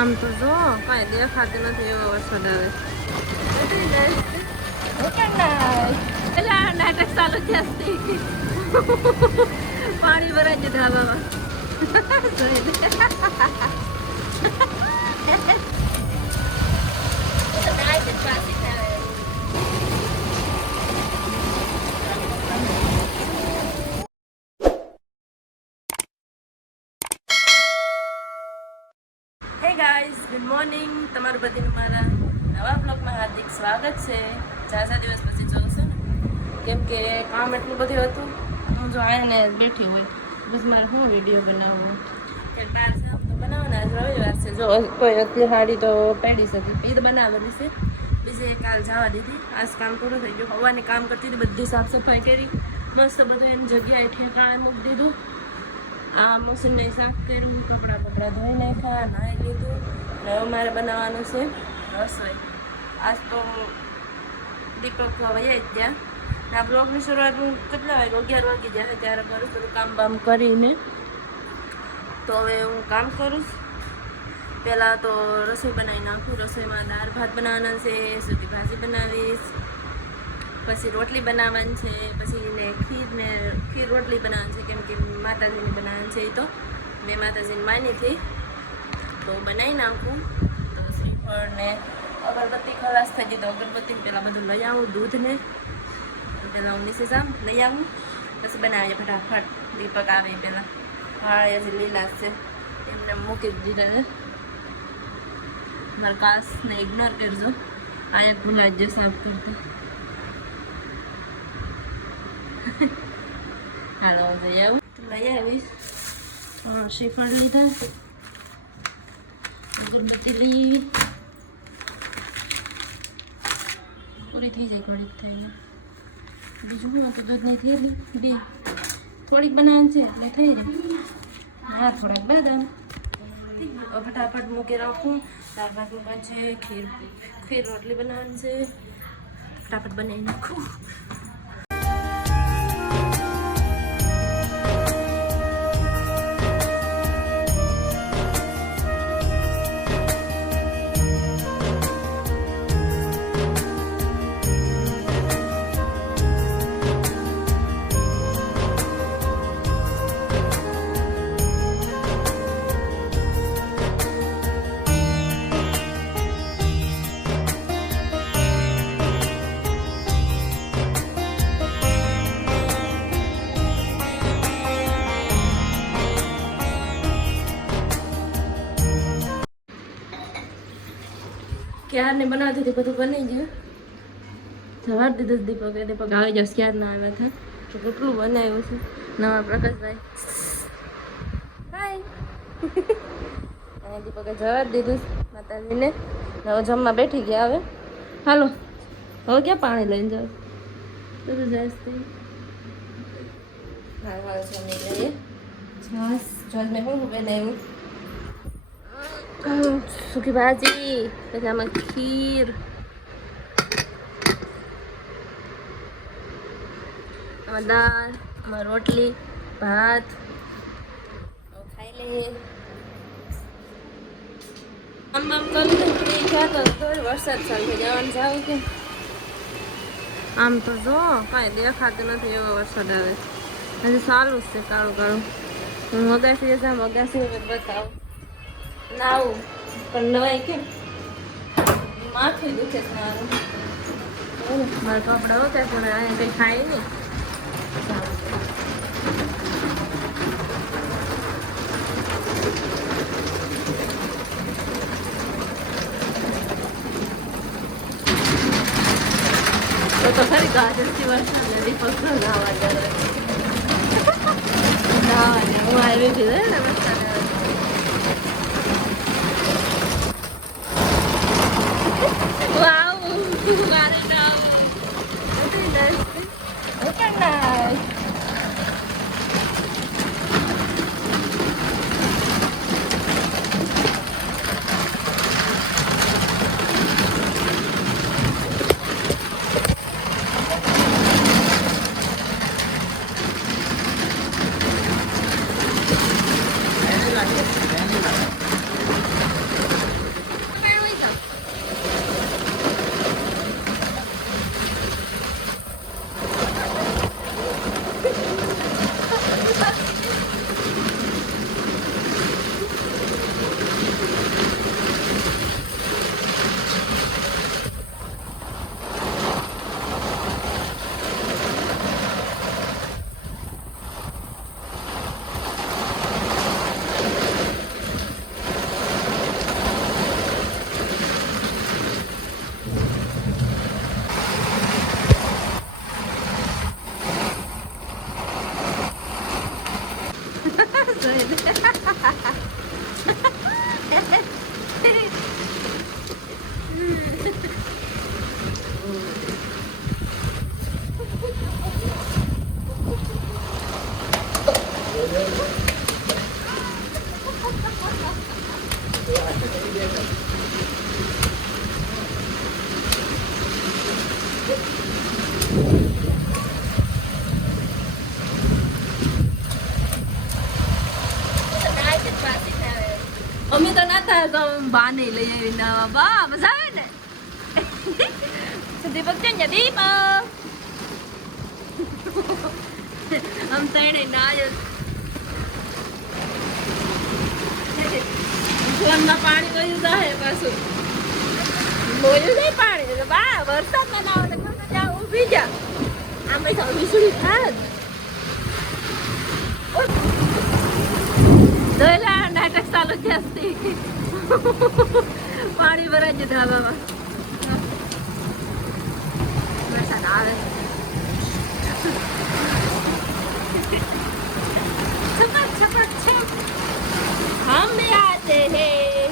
આમ તો જો કાંઈ દેખાતું નથી એવો વરસાદ આવે. પેલા નાટક ચાલુ થયા પાણી ભરાય છે ધાબામાં. Hey guys, good morning. તમારું બધાનું મારા નવા બ્લોગમાં હાર્દિક સ્વાગત છે. 4 દિવસ પછી જોઉં ને, કેમ કે કામ એટલું બધું હતું. હું જો આવીને બેઠી હોય બસ મારે શું વિડીયો બનાવવો કે બહાર જાઉં તો બનાવવાના. આજ રવિવાર છે. જો કોઈ અત્યારે સાડી તો પહેરી શકે એ તો બનાવેલી છે. બીજે કાલ જવા દીધી. આજ કામ પૂરું થઈ ગયું. હવાની કામ કરતી હતી, બધી સાફ સફાઈ કરી મસ્ત બધું એની જગ્યાએ ઠેકાણે મૂકી દીધું. આ મશીનને સાફ કર્યું, કપડાં ધોઈ નાખ્યા, નાહી લીધું. અને હવે મારે બનાવવાનું છે રસોઈ. આજ તો દીપક વયા જ ગયા. આ બ્લોગની શરૂઆત હું કેટલા વાગે 11 વાગી જાય ત્યારે કરું. બધું કામ બામ કરીને તો હવે હું કામ કરું. પહેલાં તો રસોઈ બનાવી નાખું. રસોઈમાં દાળ ભાત બનાવવાના છે, સૂકી ભાજી બનાવીશ, પછી રોટલી બનાવવાની છે, પછી ને ખીર રોટલી બનાવવાની છે, કેમ કે માતાજીની બનાવવાની છે. એ તો મેં માતાજીની માની હતી તો બનાવી નાખું. તો શ્રીફળ ને અગરબત્તી ખલાસ થઈ ગઈ તો અગરબત્તી પહેલાં બધું લઈ આવું. દૂધને પહેલાં હું નીચે જામ લઈ આવું, પછી બનાવીએ ફટાફટ. દીપક આવે પહેલાં. હા એ લીલા છે એમને મૂકી દીધા ને. મારા કાસને ઇગ્નોર કરજો. આ એક ભૂલાઈ જ સાફ કરતી. હાલો જઈ આવું લઈ આવીશ. શ્રીફળ લીધા, અગરબત્તી લઈ પૂરી થઈ જાય. ઘડીક થઈને બીજું હું તો દૂધની થેલી બે થોડીક બનાવવાની છે એટલે થઈ જાય. હા થોડાક બદામ ફટાફટ મૂકી રાખું. દાળ ભાત મૂકવાનું છે, ખીર રોટલી બનાવવાની છે, ફટાફટ બનાવી નાખું. ક્યારને બનાવતી હતી બધું બની ગયું. સવાર દીધું દીપક આવી જાવ ક્યાર ના આવ્યા હતા તો કેટલું બનાવ્યું છે. નવા પ્રકાશભાઈ હાય. અને દીપકે જવા દીધું માતાજીને. હવે જમવા બેઠી ગયા. હવે હાલો હવે ક્યાં પાણી લઈને જાવ બધું જાય. હા જમી લઈએ. છાસ મેં શું બનાવ્યું? સૂકી ભાજી, પછી આમાં ખીર, આમાં દાળ, આમાં રોટલી ભાત. ખાઈ લઈએ. આમ કરી ફ્રી થયા તો વરસાદ ચાલુ થઈ જવાનું જાવ કે આમ તો જો કાંઈ દેખાતું નથી એવો વરસાદ આવે. હજી સારું જ છે કાળું કાળું. હું અગાસી જામ, અગાસી બતાવું નાવું પણ નવાય કેમ માથું દુખે છે મારું. મારા કપડા હોતા પણ અહીંયા કંઈ ખાય નહીં. તો ખરી ગાજરથી વરસાદ દીપક નાવા જાય. હું આવી છું ને વરસાદ અમે તો નાતા તો બાને લઈ આવી નાવા બા મજા આવે ને દીપક છે ને દીપક આમ તણે નાય ફોનમાં પાણી વયું જાય પાછું બોલ્યું નહીં પાણી બા વરસાદમાં ના આવે તો ત્યાં ઊભી જા આમ પૈસા વીસળી થાય દોયલા નાટક ચાલુ થયા પાણી ભરાય છે ધાબામાં વરસાદ આવે છપક છપક છપ हम भी आते हैं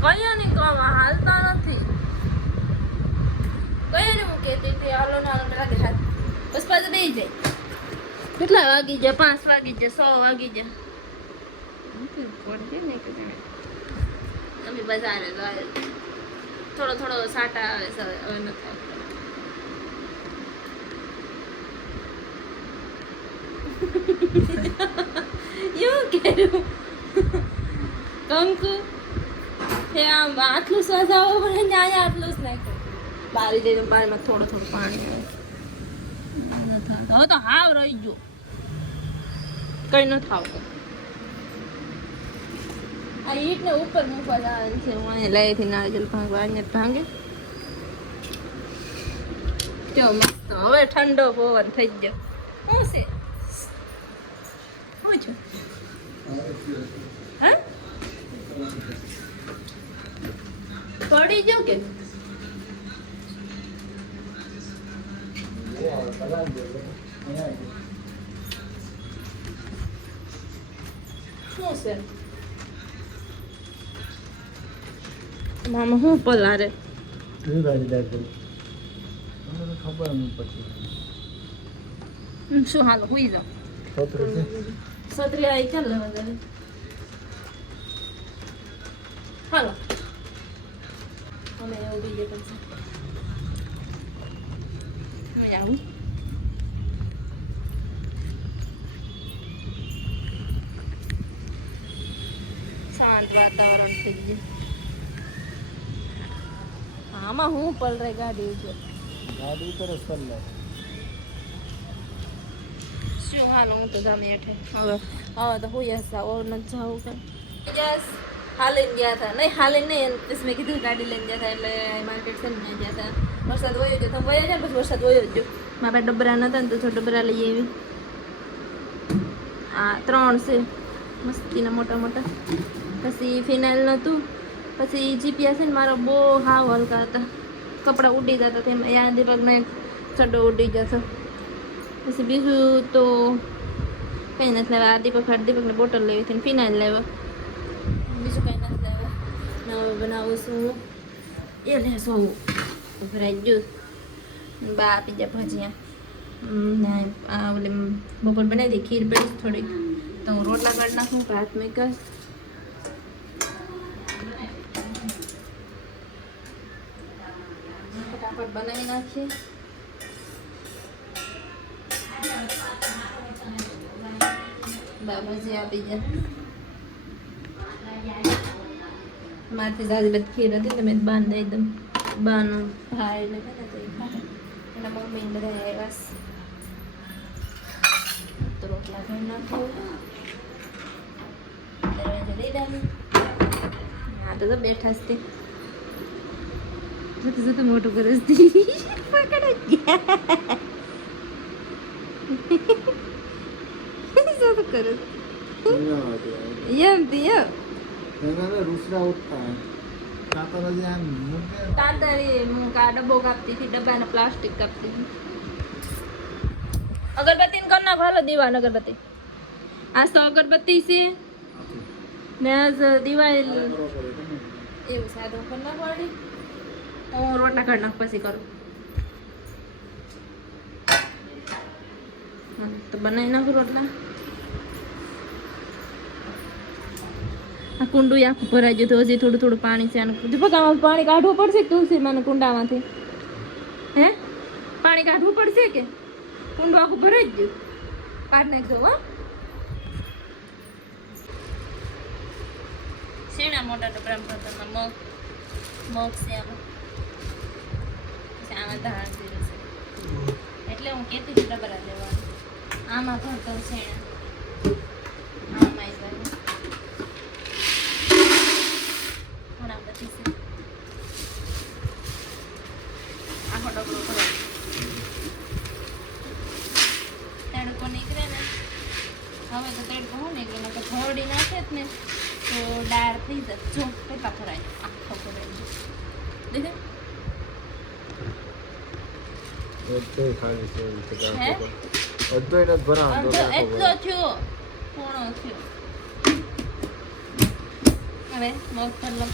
કયો ને કહો હાલતા નથી કયો ને હું કહેતી હતી હાલો ને હાલો લાગે હાથ બસ પાછું દઈ જાય કેટલા વાગી જાય 5 વાગી જાય 100 વાગી જાય પડે ને કે અમે બજારે જાય થોડો થોડો સાટા આવે છે હવે નથી એવું કેવું કંકુ હે આમ આટલું સજાવો પડે ને અહીંયા આટલું જ નાખો બારી જઈને બારીમાં થોડું થોડું પાણી આવે હવે તો હાવ રહી ગયું કઈ ન થાવતું આ ઈટ ને ઉપર મૂકવા જવાનું છે હું અહીંયા લઈથી નારિયેલ ભાંગવા અહીંયા ભાંગે કેવો મસ્ત હવે ઠંડો પવન થઈ ગયો શું છે શું છે હા પડી ગયો કે શું છે મામા હું પલારે ખબર નહીં પછી શું હાલો હુઈ જાઓ છત્રી આવી ચાલ વધારે હાલો અમે એવું બીજે પછી આવું શાંત વાતાવરણ થઈ ગયું આમાં હું પલરે ગાડી ઉપર જ પલ્લે શું હાલ હું તો તમે હેઠે હવે તો હું યસ ઓર ન જાઉં કે યસ હાલીને ગયા હતા નહીં હાલીને નહીં પછી મેં કીધું ગાડી લઈને ગયા હતા એટલે માર્કેટ છે ને ગયા હતા વરસાદ વયો ગયો તમે વયા જાય પછી વરસાદ વયો ગયો મારા ડબરા નતા ને તો ડબરા લઈ આવી આ 3 છે મસ્તીના મોટા મોટા પછી ફિનાઇલ નહોતું પછી જીપીએસ છે ને મારો બહુ હાવ હલકા હતા કપડાં ઉડી જતા તેમાં યા દીપકનો એક ચડ્ડો ઉડી જતો પછી બીજું તો કંઈ નથી લેવા આ દીપકની બોટલ લેવી હતી ફિનાઇલ લેવા બીજું કંઈ નથી લેવા નવા બનાવું છું એ લેશું ભરાઈ ગયું બા આપી જાય ભજીયા આ ઓલી બપોર બનાવી દે ખીર પડી થોડીક તો હું રોટલા કાઢી નાખું ભાત મૂકીશ ફટાફટ બનાવી નાખીએ બા ભજીયા આપી જાય મારથી દાદી બધી ખીર હતી ને મેં બાંધ દઈ દઉં બાનું ભાઈ ને તો એના મમ્મી બધા આવ્યા તો રોટલા ઘર નાખો દરવાજા દઈ ડાલું હા તો બેઠા જ તે જતું મોટું કરસ દી પકડ ગયા જતું કરસ એમ તી રૂસરા ઉઠતા તાતારી હું ડબ્બો કાપતી હતી ડબ્બાને પ્લાસ્ટિક કાપતી હતી અગરબત્તી ને કર નાખો હાલો દીવાન અગરબત્તી આજ તો અગરબત્તી છે ને આજ દિવાળી એવું સાદું કરી નાખવાડી હું રોટલા કાઢ નાખ પછી કરું તો બનાવી નાખું રોટલા આ કુંડું આખું ભરાઈ ગયું તો હજી થોડું થોડું પાણી છે આનું પાણી કાઢવું પડશે કે તુલસી મને કુંડામાંથી હે પાણી કાઢવું પડશે કે કુંડું આખું ભરાઈ ગયું કાઢ નાખજો હો શેણા મોટા ટુકડા પ્રકારના મગ છે આમાં ધાણ જીરું છે એટલે હું કહેતી હતી ડબરા લેવાનું આમાં ભરતો શેણા આમાં આખો ડબલો ભરાય તડકો નીકળે ને હવે તો તડકો હું નીકળે ને તો થોડી નાખે જ ને તો દાળ થઈ જશે જો કેટલા ભરાય આખો ભરાય દેખે એટલો થયો પૂર્ણો થયો હવે મગ ભરલો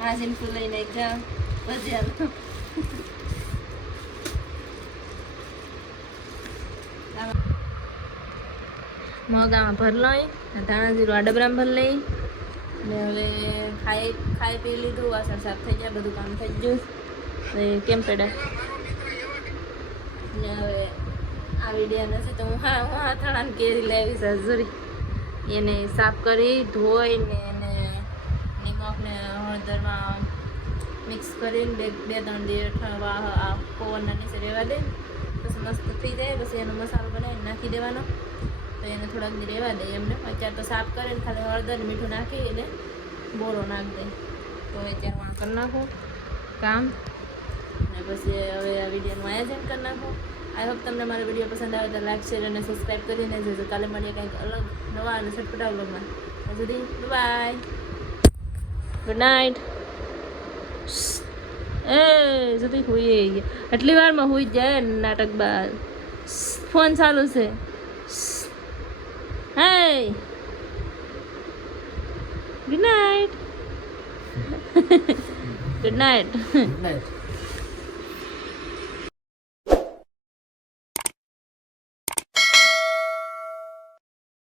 આ સિમ્પલ લઈને જા ભજીયા મગ આમાં ભર લઈ ધાણા જીરું આ ડબરામાં ભર લઈ ને હવે ખાઈ પી લીધું વાસણ સાફ થઈ જાય બધું કામ થઈ ગયું તો કેમ પેડા ને હવે આ વિડીયો નથી તો હું હાથાણાને કેરી લાવી સાજુરી એને સાફ કરી ધોઈને એને નિમક ને હળદરમાં મિક્સ કરીને બે 3 દિવસ પવનના નીચે રહેવા દે પછી મસ્ત થઈ જાય પછી એનો મસાલો બનાવીને નાખી દેવાનો તો એને થોડાક દી રહેવા દે એમને અત્યારે તો સાફ કરીને ખાલી હળદર મીઠું નાખી એટલે બોરો નાખી દે તો અત્યારે હું કરી નાખું કામ અને પછી હવે આ વિડીયોનું આયોજન કરી નાખું આઈ હોપ તમને મારો વિડીયો પસંદ આવે તો લાઈક શેર અને સબસ્ક્રાઈબ કરીને જજો કાલે મળીએ કંઈક અલગ નવા અને છટપટા વ્લોગમાં ત્યાં સુધી બાય ગુડ નાઇટ એ જતી હુઈ ગયા આટલી વારમાં હુઈ જાય ને નાટક બાદ ફોન ચાલુ છે હે good night good night night